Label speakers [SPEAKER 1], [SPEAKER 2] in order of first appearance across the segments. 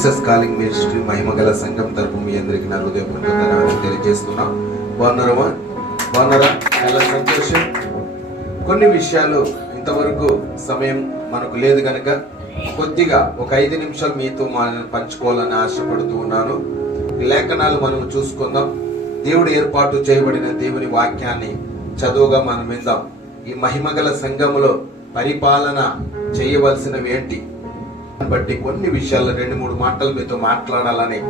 [SPEAKER 1] Jesus calling ministry మహిమగల సంఘం తరపు మీ అందరికి నా హృదయపూర్వక ధన్యవాదాలు తెలియజేస్తున్నాం. బాగున్నారమ్మా బాగున్నారా? చాలా సంతోషం. కొన్ని విషయాలు ఇంతవరకు సమయం మనకు లేదు కనుక కొద్దిగా ఒక ఐదు నిమిషాలు మీతో పంచుకోవాలని ఆశపడుతూ ఉన్నాను. లేఖనాలు మనం చూసుకుందాం. దేవుడు ఏర్పాటు చేయబడిన దేవుని వాక్యాన్ని చదువుగా మనం విందాం. ఈ మహిమగల సంఘములో పరిపాలన చేయవలసినవి ఏంటి? బట్టి కొన్ని విషయాలు రెండు మూడు మాటలు మీతో మాట్లాడాలని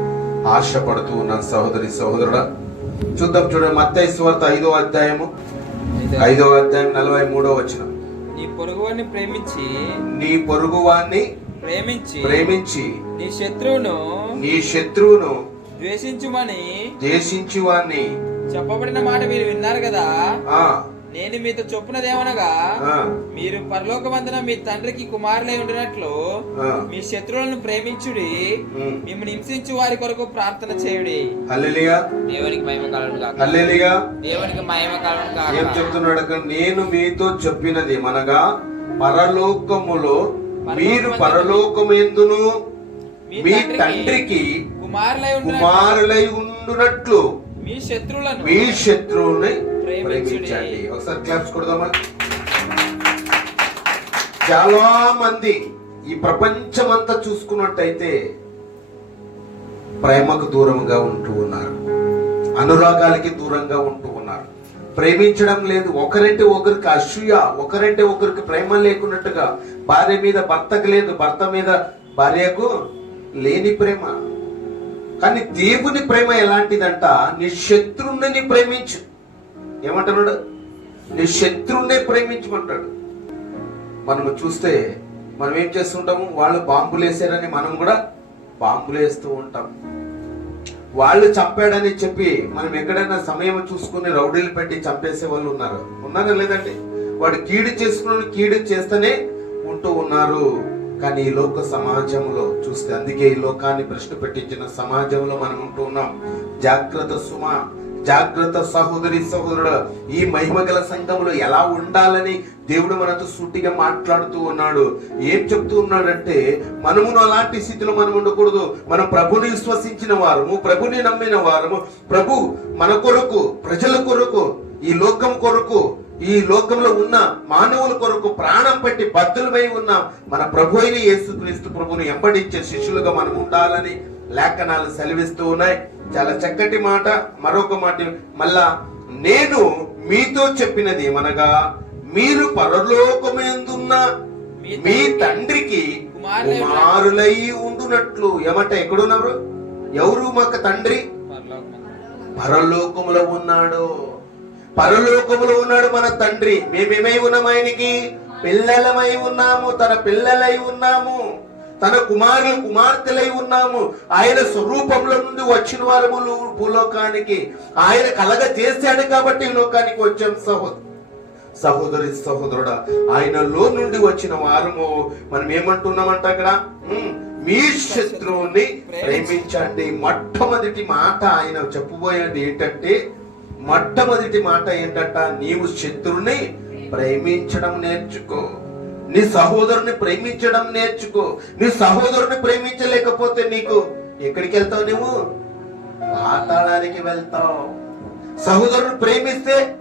[SPEAKER 1] ఆశపడుతూ ఉన్నాను సహోదరి సహోదరుడా. చూద్దాం చూడండి మత్తయి సువార్త ఐదో అధ్యాయము ఐదో అధ్యాయం నలభై మూడో వచ్చిన
[SPEAKER 2] నీ పొరుగువాన్ని ప్రేమించి
[SPEAKER 1] నీ పొరుగువాన్ని
[SPEAKER 2] ప్రేమించి
[SPEAKER 1] ప్రేమించి
[SPEAKER 2] నీ శత్రువును
[SPEAKER 1] నీ శత్రువును
[SPEAKER 2] ద్వేషించుమని
[SPEAKER 1] దేశించి వాన్ని
[SPEAKER 2] చెప్పబడిన మాట మీరు విన్నారు కదా?
[SPEAKER 1] ఆ.
[SPEAKER 2] నేను మీతో చొప్పునదేమనగా మీరు పరలోకమందున మీ తండ్రికి కుమారులై ఉండినట్లు. మీ శత్రువులను ప్రేమించుడి. మిమ్మల్ని హింసించు వారి కొరకు ప్రార్థన చేయుడి. దేవునికి మహిమ
[SPEAKER 1] హల్లెలూయా.
[SPEAKER 2] దేవునికి మహిమ కలుగును
[SPEAKER 1] ఏం చెప్తున్నాడు నేను మీతో చెప్పినది మనగా పరలోకములో మీరు పరలోకమెందును మీ తండ్రికి
[SPEAKER 2] కుమారులై
[SPEAKER 1] కుమారులై ఉండునట్లు.
[SPEAKER 2] మీ శత్రువులను
[SPEAKER 1] మీ శత్రువుని
[SPEAKER 2] ప్రేమించుడి.
[SPEAKER 1] ఒకసారి క్లాప్స్ కొడదామా? చాలా మంది ఈ ప్రపంచమంతా చూసుకున్నట్టయితే ప్రేమకు దూరంగా ఉంటూ ఉన్నారు. అనురాగాలకి దూరంగా ఉంటూ ఉన్నారు. ప్రేమించడం లేదు. ఒకరంటే ఒకరికి అసూయ ఒకరంటే ఒకరికి ప్రేమ లేకున్నట్టుగా భార్య మీద భర్తకు లేదు భర్త మీద భార్యకు లేని ప్రేమ. కానీ దేవుని ప్రేమ ఎలాంటిదంట? నీ శత్రువుని ప్రేమించు. ఏమంటున్నాడు? నీ శత్రువునే ప్రేమించమంటాడు. మనము చూస్తే మనం ఏం చేస్తుంటాము? వాళ్ళు బాంబులు వేసారని మనం కూడా బాంబులు వేస్తూ ఉంటాం. వాళ్ళు చంపాడని చెప్పి మనం ఎక్కడైనా సమయం చూసుకుని రౌడీలు పెట్టి చంపేసే వాళ్ళు ఉన్నారు. ఉన్నారా లేదండి? వాడు కీడు చేసుకుని కీడు చేస్తూనే ఉంటూ ఉన్నారు. కానీ ఈ లోక సమాజంలో చూస్తే అందుకే ఈ లోకాన్ని ప్రశ్న పెట్టించిన సమాజంలో మనం ఉంటూ ఉన్నాం. జాగ్రత్త సుమ జాగ్రత్త సహోదరి సహోదరుడు ఈ మహిమగల సంఘంలో ఎలా ఉండాలని దేవుడు మనతో సూటిగా మాట్లాడుతూ ఉన్నాడు. ఏం చెప్తూ ఉన్నాడంటే మనమును అలాంటి స్థితిలో మనం ఉండకూడదు. మనం ప్రభుని విశ్వసించిన వారము ప్రభుని నమ్మిన వారము. ప్రభు మన కొరకు ప్రజల కొరకు ఈ లోకం కొరకు ఈ లోకంలో ఉన్న మానవుల కొరకు ప్రాణం పెట్టి బద్దులమై ఉన్న మన ప్రభు అయిన యేసుక్రీస్తు ప్రభుని ఎంబడించే శిష్యులుగా మనం ఉండాలని లేఖనాలు సెలవిస్తూ ఉన్నాయి. చాలా చక్కటి మాట. మరొక మాట మళ్ళా నేను మీతో చెప్పినది ఏమనగా మీరు పరలోకమేందున్న మీ తండ్రికి కుమారులై ఉండునట్లు ఏమంట ఎక్కడున్నారు? ఎవరు మాకు తండ్రి. పరలోకములో ఉన్నాడు. పరలోకములో ఉన్నాడు మన తండ్రి. మేమేమై ఉన్నాం ఆయనకి? పిల్లలమై ఉన్నాము. తన పిల్లలై ఉన్నాము. తన కుమారులు కుమార్తెలై ఉన్నాము. ఆయన స్వరూపంలో నుండి వచ్చిన వారము భూలోకానికి. ఆయన కలగ చేశాడు కాబట్టి లోకానికి వచ్చాం సహోదరు సహోదరి సహోదరుడా. ఆయనలో నుండి వచ్చిన వారము మనం ఏమంటున్నామంట అక్కడ మీ శత్రువుని ప్రేమించండి. మొట్టమొదటి మాట ఆయన చెప్పబోయేది ఏంటంటే మొట్టమొదటి మాట ఏంటంట? నీవు శత్రుని ప్రేమించడం నేర్చుకో. నీ సహోదరుని ప్రేమించడం నేర్చుకో. నీ సహోదరుని ప్రేమించలేకపోతే నీకు ఎక్కడికి వెళ్తావు నువ్వు పాతాళానికి వెళ్తావు. సహోదరుని ప్రేమిస్తే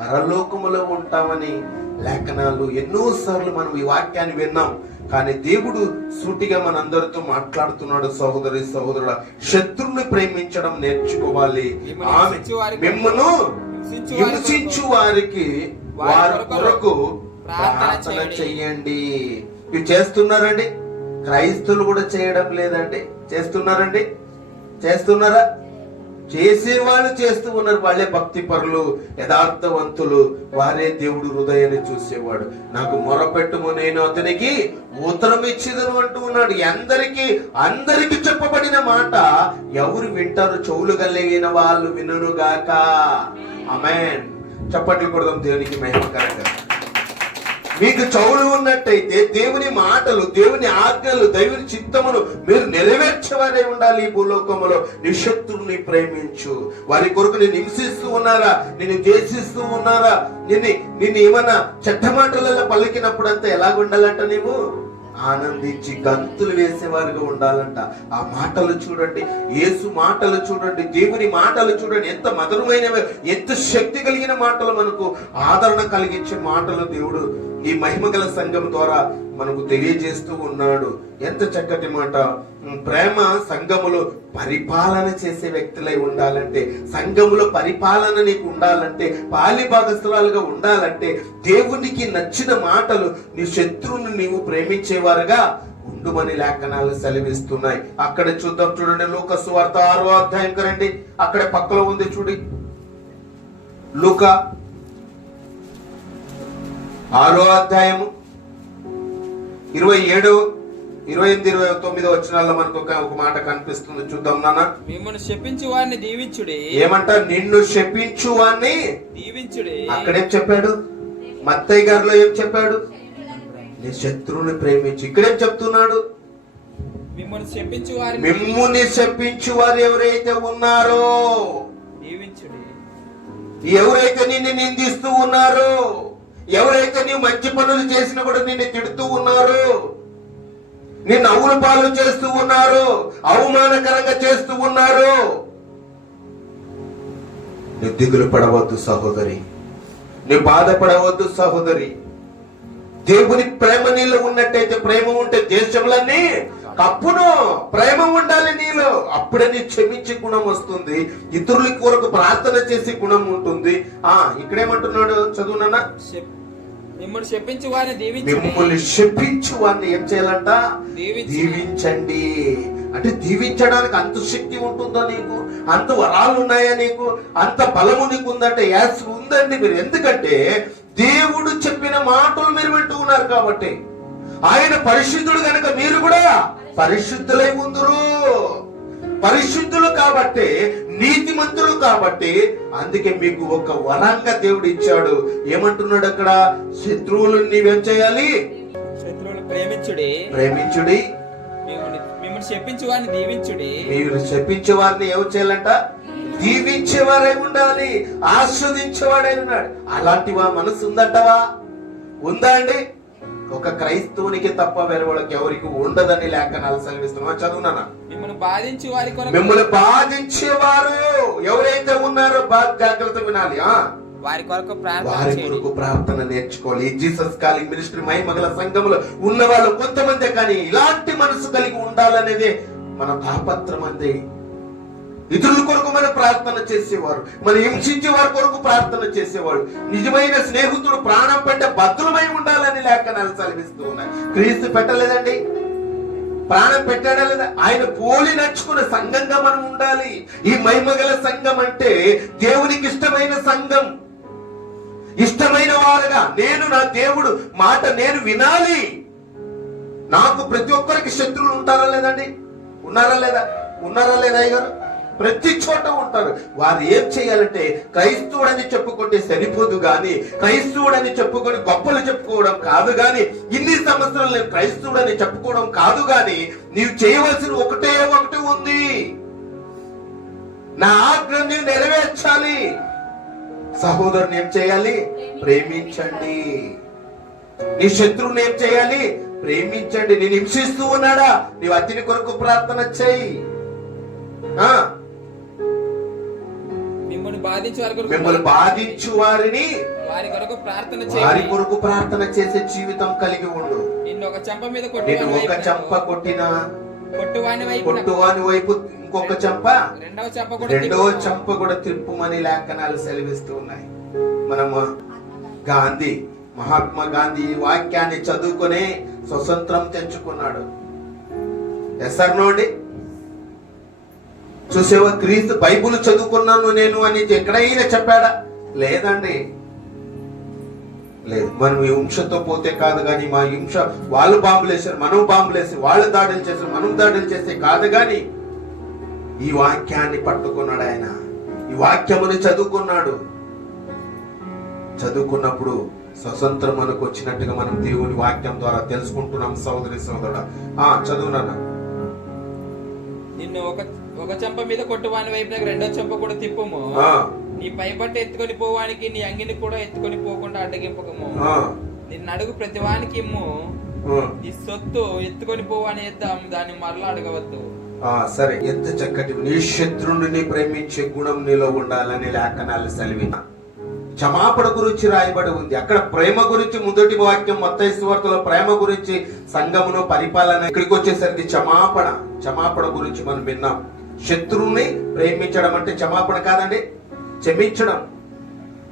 [SPEAKER 1] పరలోకములో ఉంటామని లేఖనాలు ఎన్నోసార్లు మనం ఈ వాక్యాన్ని విన్నాం. కానీ దేవుడు సూటిగా మనందరితో మాట్లాడుతున్నాడు సహోదరి సహోదరుడు. శత్రువుని ప్రేమించడం నేర్చుకోవాలి. ఆమె మిమ్మను
[SPEAKER 2] హింసించు వారి
[SPEAKER 1] హింసించు వారికి
[SPEAKER 2] వారి కొరకు ప్రార్థన.
[SPEAKER 1] చెయ్యండి ఇవి చేస్తున్నారండి? క్రైస్తవులు కూడా చేయడం లేదండి? చేస్తున్నారండి? చేస్తున్నారా? చేసేవాళ్ళు చేస్తూ ఉన్నారు. వాళ్ళే భక్తి పరులు యథార్థవంతులు. వారే దేవుడు హృదయాన్ని చూసేవాడు. నాకు మొరపెట్టుము నేను అతనికి ఉత్తరం ఇచ్చేదను అంటూ ఉన్నాడు. అందరికీ అందరికి చెప్పబడిన మాట ఎవరు వింటారు? చెవులు కలిగిన వాళ్ళు వినరుగాక అమెన్ చప్పట్లు కొడదాం దేవునికి మహిమకరంగా. మీకు చౌలు ఉన్నట్టయితే దేవుని మాటలు దేవుని ఆజ్ఞలు దేవుని చిత్తమును మీరు నెరవేర్చేవారే ఉండాలి ఈ భూలోకములో. నీ ప్రేమించు. వారి కొరకు నేను హింసిస్తూ ఉన్నారా? నేను ద్వేషిస్తూ ఉన్నారా? నిన్ను నిన్ను ఏమన్నా చెడ్డ మాటలలో పలికినప్పుడు అంతా ఎలాగుండాలంట నీవు? ఆనందించి గంతులు వేసేవారుగా ఉండాలంట. ఆ మాటలు చూడండి యేసు మాటలు చూడండి దేవుని మాటలు చూడండి. ఎంత మధురమైనవి ఎంత శక్తి కలిగిన మాటలు మనకు ఆదరణ కలిగించే మాటలు దేవుడు ఈ మహిమగల సంఘం ద్వారా మనకు తెలియజేస్తూ ఉన్నాడు. ఎంత చక్కటి మాట. ప్రేమ సంఘములో పరిపాలన చేసే వ్యక్తులై ఉండాలంటే సంఘములో పరిపాలన నీకు ఉండాలంటే పాలి భాగస్థలాలుగా ఉండాలంటే దేవునికి నచ్చిన మాటలు నీ శత్రువుని నీవు ప్రేమించేవారుగా ఉండుమని లేఖనాలు సెలవిస్తున్నాయి. అక్కడ చూద్దాం చూడండి లోక వార్త ఆరో అధ్యాయం కరండి. అక్కడ పక్కలో ఉంది చూడి. లోక ఆరో అధ్యాయము ఇరవై ఏడు ఇరవై ఎనిమిది ఇరవై తొమ్మిది వచ్చినాల్లో మనకు ఒక ఒక మాట కనిపిస్తుంది. చూద్దాం నాన్న.
[SPEAKER 2] మిమ్మల్ని శపించి వారిని దీవించుడి.
[SPEAKER 1] ఏమంట నిన్ను శపించు అని
[SPEAKER 2] దీవించుడి.
[SPEAKER 1] అక్కడేం చెప్పాడు? మత్తయ్య గారిలో ఏం చెప్పాడు? నీ శత్రువుని ప్రేమించి. ఇక్కడేం చెప్తున్నాడు?
[SPEAKER 2] మిమ్మల్ని శపించి వారిని
[SPEAKER 1] మిమ్ముని శపించు వారు ఎవరైతే ఉన్నారో
[SPEAKER 2] దీవించుడి.
[SPEAKER 1] ఎవరైతే నిన్ను నిందిస్తూ ఉన్నారో ఎవరైతే నీ మంచి పనులు చేసినా కూడా నిన్ను తిడుతూ ఉన్నారు నిన్ను అవుల పాలు చేస్తూ ఉన్నారు అవమానకరంగా చేస్తూ ఉన్నారు నువ్వు దిగులు పడవద్దు సహోదరి. నువ్వు బాధపడవద్దు సహోదరి. దేవుని ప్రేమ నీళ్ళు ఉన్నట్టయితే ప్రేమ ఉంటే దేశంలన్నీ కప్పును ప్రేమ ఉండాలి నీలో. అప్పుడే నీ క్షమించే గుణం వస్తుంది. ఇతరుల కొరకు ప్రార్థన చేసే గుణం ఉంటుంది. ఆ ఇక్కడేమంటున్నాడు చదువునా
[SPEAKER 2] శప్- మిమ్మల్ని శపించి వారిని దీవించుడి.
[SPEAKER 1] మిమ్మల్ని శపించు వారిని ఏం చేయాలంట?
[SPEAKER 2] దీవించు.
[SPEAKER 1] దీవించండి. అంటే దీవించడానికి అంత శక్తి ఉంటుందా నీకు? అంత వరాలు ఉన్నాయా నీకు? అంత బలము నీకు ఉందంటే యాస్ ఉందండి మీరు. ఎందుకంటే దేవుడు చెప్పిన మాటలు మీరు వింటూ ఉన్నారు కాబట్టి. ఆయన పరిశుద్ధుడు కనుక మీరు కూడా పరిశుద్ధులై ఉందరు. పరిశుద్ధులు కాబట్టి నీతిమంతులు కాబట్టి అందుకే మీకు ఒక వరంగా దేవుడు ఇచ్చాడు. ఏమంటున్నాడు అక్కడ? శత్రువులు నీవేం చేయాలి?
[SPEAKER 2] శత్రువులు ప్రేమించుడి.
[SPEAKER 1] ప్రేమించుడి.
[SPEAKER 2] మిమ్మల్ని శపించి వారిని దీవించుడి.
[SPEAKER 1] మీరు శపించే వారిని ఏం చేయాలంట? దీవించేవారై ఉండాలి. ఆస్వాదించేవాడై ఉన్నాడు. అలాంటి వా మనసు ఉందంటవా? ఉందా అండి? ఒక క్రైస్తవునికి తప్ప వేరే వాళ్ళకి ఎవరికి ఉండదని లేఖనాలు సెలవిస్తున్నా చదువునానా
[SPEAKER 2] మిమ్మల్ని బాధించి వారి కొరకు
[SPEAKER 1] మిమ్మల్ని బాధించేవారు ఎవరైతే ఉన్నారో బాగా జాగ్రత్త వినాలి
[SPEAKER 2] వారి కొరకు ప్రార్థన
[SPEAKER 1] వారి కొరకు ప్రార్థన నేర్చుకోవాలి. జీసస్ కాలింగ్ మినిస్ట్రీ మహిమగల సంఘములో ఉన్న వాళ్ళు కొంతమంది కానీ ఇలాంటి మనసు కలిగి ఉండాలనేదే మన తాపత్రం అంది ఇతరుల కొరకు మన ప్రార్థన చేసేవారు మన హింసించే వారి కొరకు ప్రార్థన చేసేవాడు. నిజమైన స్నేహితుడు ప్రాణం పెట్టే భద్రమై ఉండాలని లేఖనాలు సెలవిస్తూ ఉన్నాయి. క్రీస్తు పెట్టలేదండి? ప్రాణం పెట్టాడా లేదా? ఆయన పోలి నడుచుకున్న సంఘంగా మనం ఉండాలి. ఈ మహిమగల సంఘం అంటే దేవునికి ఇష్టమైన సంఘం. ఇష్టమైన వారుగా నేను నా దేవుడు మాట నేను వినాలి. నాకు ప్రతి ఒక్కరికి శత్రువులు ఉంటారా లేదండి ఉన్నారా లేదా? ఉన్నారా లేదా అయ్యగారు? ప్రతి చోట ఉంటారు వారు ఏం చేయాలంటే క్రైస్తవుడని చెప్పుకుంటే సరిపోదు గాని క్రైస్తవుడని చెప్పుకొని గొప్పలు చెప్పుకోవడం కాదు గాని ఇన్ని సంవత్సరాలు నేను క్రైస్తవుడని చెప్పుకోవడం కాదు గాని నీవు చేయవలసిన ఒకటే ఒకటి ఉంది. నా ఆగ్రహం నీవు నెరవేర్చాలి. సహోదరుని ఏం చేయాలి? ప్రేమించండి. నీ శత్రువుని ఏం చేయాలి? ప్రేమించండి. నేను హింసిస్తూ ఉన్నాడా? నీవు అతిని కొరకు ప్రార్థన చేయి. ఆ,
[SPEAKER 2] మిమ్మల్ని బాధించి
[SPEAKER 1] వారిని
[SPEAKER 2] వారి కొరకు ప్రార్థన
[SPEAKER 1] వారి కొరకు ప్రార్థన చేసే జీవితం కలిగి ఉండు.
[SPEAKER 2] నిన్ను ఒక చెంప మీద
[SPEAKER 1] నేను
[SPEAKER 2] కొట్టువాని
[SPEAKER 1] ఒక చెంప కొట్టిన
[SPEAKER 2] కొట్టువాని వైపు
[SPEAKER 1] కొట్టువాని వైపు ఇంకొక చెంప
[SPEAKER 2] రెండవ చెంప కూడా
[SPEAKER 1] రెండో
[SPEAKER 2] తిప్పుము.
[SPEAKER 1] చెంప కూడా తిప్పుమని లేఖనాలు సెలవిస్తూ ఉన్నాయి మనము గాంధీ మహాత్మా గాంధీ ఈ వాక్యాన్ని చదువుకొని స్వతంత్రం తెచ్చుకున్నాడు. ఎస్ఆర్ నోండి. చూసేవా క్రీస్తు బైబుల్ చదువుకున్నాను నేను అని ఎక్కడైనా చెప్పాడా? లేదండి. లేదు. మనం ఈ హింసతో పోతే కాదు కానీ మా హింస వాళ్ళు బాంబులు వేసారు మనం బాంబులు వేసి వాళ్ళు దాడులు చేసారు మనం దాడులు చేస్తే కాదు కానీ ఈ వాక్యాన్ని పట్టుకున్నాడు ఆయన. ఈ వాక్యముని చదువుకున్నాడు. చదువుకున్నప్పుడు స్వతంత్రం మనకు వచ్చినట్టుగా మనం దేవుని వాక్యం ద్వారా తెలుసుకుంటున్నాం సోదరి సోదరుడు ఆ చదువునాన్న
[SPEAKER 2] నిన్ను ఒక ఒక చెంప మీద కొట్టువాని వైపు రెండో చెంప కూడా తిప్పుము. నీ పైబట్ట ఎత్తుకొని పోవానికి నీ అంగిని కూడా ఎత్తుకొని పోకుండా అడ్డగింపకము. నిన్ను అడుగు ప్రతివానికి ఇమ్ము. నీ సొత్తు ఎత్తుకొని పోవు అని యుద్ధం దాన్ని మరలా అడగవద్దు.
[SPEAKER 1] ఆ సరే. ఎంత చక్కటి నీ శత్రువుని ప్రేమించే గుణం నీలో ఉండాలని లేఖనాలు సెలవిన. క్షమాపణ గురించి రాయబడి ఉంది. అక్కడ ప్రేమ గురించి మొదటి వాక్యం మొత్తం ప్రేమ గురించి సంఘమును పరిపాలన. ఇక్కడికి వచ్చేసరికి క్షమాపణ. క్షమాపణ గురించి మనం విన్నాం. శత్రువుని ప్రేమించడం అంటే క్షమాపణ కాదండి క్షమించడం.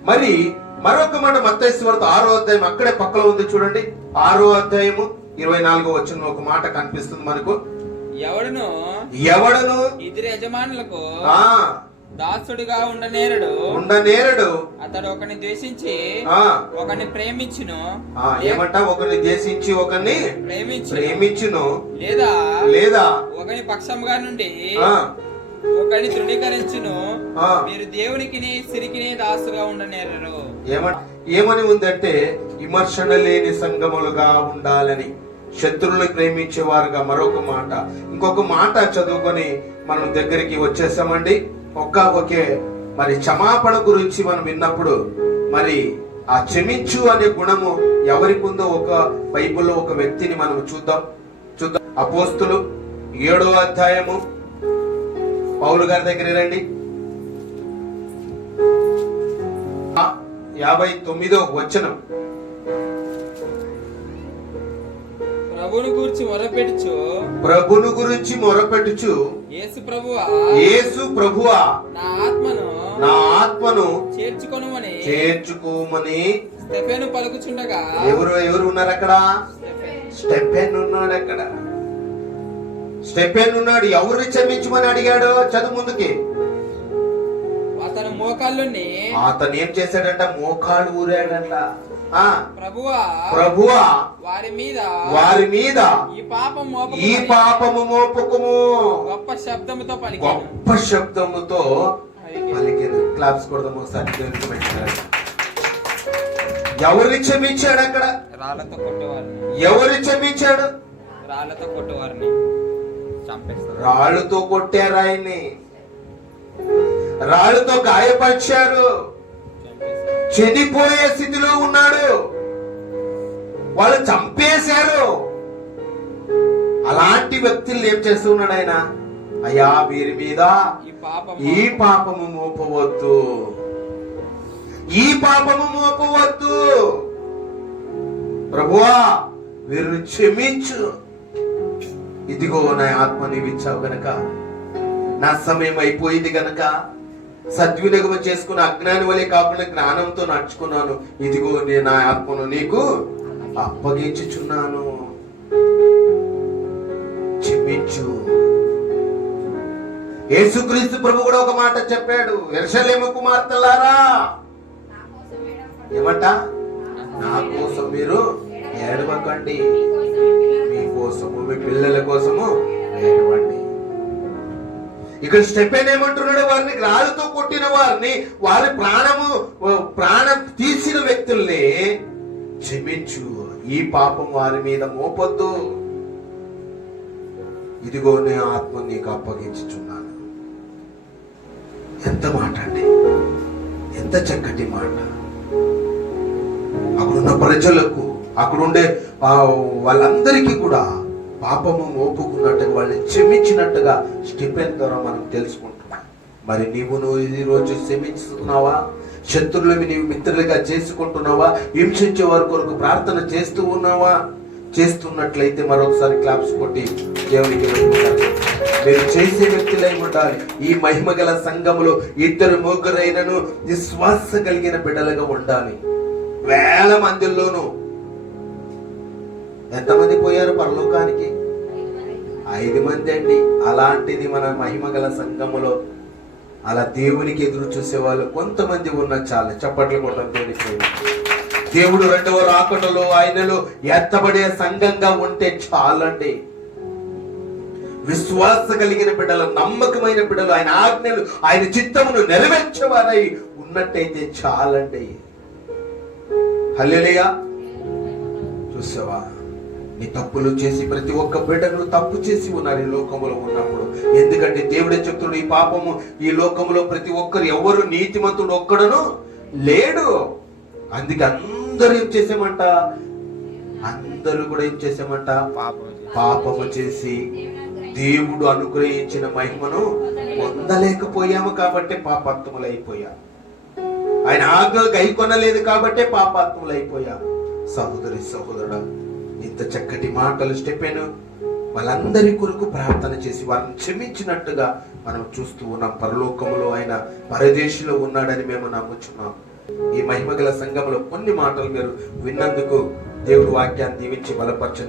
[SPEAKER 1] మరి మరొక మాట మత్తైశ్వర్త ఆరో అధ్యాయం అక్కడే పక్కలో ఉంది చూడండి. ఆరో అధ్యాయము ఇరవై నాలుగో వచ్చిన ఒక మాట కనిపిస్తుంది మనకు.
[SPEAKER 2] ఎవడును?
[SPEAKER 1] ఎవడను?
[SPEAKER 2] ఇద్దరు యజమానులకు.
[SPEAKER 1] ఆ.
[SPEAKER 2] దాసుడిగా ఉండనేరడు
[SPEAKER 1] ఉండనేరడు
[SPEAKER 2] అతడు ఒకని ద్వేషించి
[SPEAKER 1] ఆ.
[SPEAKER 2] ఒకని ప్రేమించును.
[SPEAKER 1] ఆ ఏమంట? ఒకరిని దేశించి ఒకరిని
[SPEAKER 2] ప్రేమించు
[SPEAKER 1] ప్రేమించును.
[SPEAKER 2] లేదా?
[SPEAKER 1] లేదా?
[SPEAKER 2] ఒకని పక్షంగా నుండి ఒకని తృణీకరించును.
[SPEAKER 1] ఆ.
[SPEAKER 2] మీరు దేవునికి సిరికిని దాసుగా ఉండనేరరు
[SPEAKER 1] ఏమంట ఏమని ఉందంటే విమర్శన లేని సంగములుగా ఉండాలని. శత్రువులు ప్రేమించేవారుగా మరొక మాట. ఇంకొక మాట చదువుకొని మనం దగ్గరికి వచ్చేసామండి. ఒక్క ఒకే మరి క్షమాపణ గురించి మనం విన్నప్పుడు మరి ఆ క్షమించు అనే గుణము ఎవరికి ఉందో ఒక బైబిల్లో ఒక వ్యక్తిని మనం చూద్దాం. చూద్దాం. అపోస్తులు ఏడో అధ్యాయము. పౌలు గారి దగ్గర రండి. యాభై తొమ్మిదో వచనం.
[SPEAKER 2] ప్రభువును గూర్చి మొరపెడుచు.
[SPEAKER 1] ప్రభును గురించి మొరపెట్టుచు
[SPEAKER 2] యేసు ప్రభువా.
[SPEAKER 1] యేసు ప్రభువా.
[SPEAKER 2] నా ఆత్మను
[SPEAKER 1] నా ఆత్మను
[SPEAKER 2] చేర్చుకొనుమని.
[SPEAKER 1] చేర్చుకోమని.
[SPEAKER 2] స్టెఫెను పలుకుచుండగా.
[SPEAKER 1] ఎవరు ఎవరు ఉన్నారు అక్కడ?
[SPEAKER 2] స్టెఫెన్
[SPEAKER 1] ఉన్నాడు అక్కడ. స్టెఫెన్ ఉన్నాడు. ఎవరిని క్షమించమని అడిగాడు చదువు ముందుకి?
[SPEAKER 2] అతను మోకాళ్ళుని
[SPEAKER 1] అతను ఏం చేశాడంట? మోకాళ్ళు ఊరాడంట.
[SPEAKER 2] ప్రభువా
[SPEAKER 1] ప్రభువా
[SPEAKER 2] వారి మీద
[SPEAKER 1] వారి మీద
[SPEAKER 2] ఈ పాపం
[SPEAKER 1] ఈ పాపము మోపకము.
[SPEAKER 2] గొప్ప శబ్దముతో పలికాను.
[SPEAKER 1] గొప్ప శబ్దముతో పలికిన. క్లాప్స్ కొడదాం ఒకసారి దేవునికి ఎవరిని క్షమించాడు అక్కడ?
[SPEAKER 2] రాళ్ళతో కొట్టేవారిని.
[SPEAKER 1] ఎవరు క్షమించాడు?
[SPEAKER 2] రాళ్ళతో కొట్టేవారిని. చంపేస్తారు.
[SPEAKER 1] రాళ్ళతో కొట్టారు ఆయన్ని. రాళ్ళతో గాయపరిచారు. చెడిపోయే స్థితిలో ఉన్నాడు. వాళ్ళు చంపేశారు. అలాంటి వ్యక్తులు ఏం చేస్తున్నాడు ఆయన? అయ్యా వీరి మీద
[SPEAKER 2] ఈ పాపం
[SPEAKER 1] ఈ పాపము మోపవద్దు. ఈ పాపము మోపవద్దు. ప్రభువా వీరిని క్షమించు. ఇదిగో నా ఆత్మ నీవిచ్చావు గనక. నా సమయం అయిపోయింది గనక. సద్వినియోగం చేసుకుని అజ్ఞాని వలె కాకుండా జ్ఞానంతో నడుచుకున్నాను. ఇదిగో నేను నా ఆత్మను నీకు అప్పగించుచున్నాను. క్షమించు. యేసుక్రీస్తు ప్రభు కూడా ఒక మాట చెప్పాడు. ఎర్షలేము కుమార్తెలారా ఏమంట? నా కోసం మీరు ఏడవకండి. మీ కోసము మీ పిల్లల కోసము ఏడవండి. ఇక్కడ స్టెపెన్ ఏమంటున్నాడు వారిని రాళ్ళతో కొట్టిన వారిని వారి ప్రాణము ప్రాణం తీసిన వ్యక్తుల్ని క్షమించు. ఈ పాపం వారి మీద మోపొద్దు. ఇదిగో నే ఆత్మ నీకు అప్పగించుచున్నాను. ఎంత మాట అండి? ఎంత చక్కటి మాట. అక్కడున్న ప్రజలకు అక్కడుండే వాళ్ళందరికీ కూడా పాపము మోపుకున్నట్టుగా వాళ్ళని క్షమించినట్టుగా స్టిఫెన్ ద్వారా మనం తెలుసుకుంటున్నాం. మరి నీవు నువ్వు ఈ రోజు క్షమిస్తున్నావా శత్రువులని నీవు మిత్రులుగా చేసుకుంటున్నావా? హింసించే వారి కొరకు ప్రార్థన చేస్తూ ఉన్నావా? చేస్తున్నట్లయితే మరొకసారి క్లాప్స్ కొట్టి దేవునికి మీరు చేసే వ్యక్తులై ఉండాలి. ఈ మహిమ గల సంఘములో ఇద్దరు ముగ్గురైనను విశ్వాస కలిగిన బిడ్డలుగా ఉండాలి. వేల మందిలోనూ ఎంతమంది పోయారు పరలోకానికి? ఐదు మంది అండి. అలాంటిది మన మహిమ గల సంఘములో అలా దేవునికి ఎదురు చూసేవాళ్ళు కొంతమంది ఉన్న చాలు. చప్పట్లు కొట్టడం దేవునికి దేవుడు రెండవ రాకటలో ఆయనలో ఎత్తబడే సంఘంగా ఉంటే చాలండి. విశ్వాస కలిగిన బిడ్డలు నమ్మకమైన బిడ్డలు ఆయన ఆజ్ఞలు ఆయన చిత్తమును నెరవేర్చేవారై ఉన్నట్టయితే చాలండి. హల్లెలూయా. చూసావా? నీ తప్పులు చేసి ప్రతి ఒక్క బిడ్డను తప్పు చేసి ఉన్నారు ఈ లోకములో ఉన్నప్పుడు. ఎందుకంటే దేవుడే చెప్తుడు ఈ పాపము ఈ లోకంలో ప్రతి ఒక్కరు ఎవరు నీతిమంతుడు ఒక్కడను లేడు. అందుకే అందరూ ఏం చేసామంట అందరూ కూడా ఏం చేసామంట
[SPEAKER 2] పాపం
[SPEAKER 1] పాపము చేసి దేవుడు అనుగ్రహించిన మహిమను పొందలేకపోయాము కాబట్టి పాపాత్ములైపోయాం ఆయన ఆజ్ఞలు గైకొనలేదు కాబట్టే పాపాత్ములైపోయాం సహోదరి సహోదరుడు ఇంత చక్కటి మాటలు స్టెపెను వాళ్ళందరి కొరకు ప్రార్థన చేసి వారిని క్షమించినట్టుగా మనం చూస్తూ ఉన్నాం. పరలోకములో ఆయన పరదేశిలో ఉన్నాడని మేము నమ్ముచున్నాం. ఈ మహిమగల సంఘంలో కొన్ని మాటలు మీరు విన్నందుకు దేవుడు వాక్యాన్ని దీవించి బలపరచను.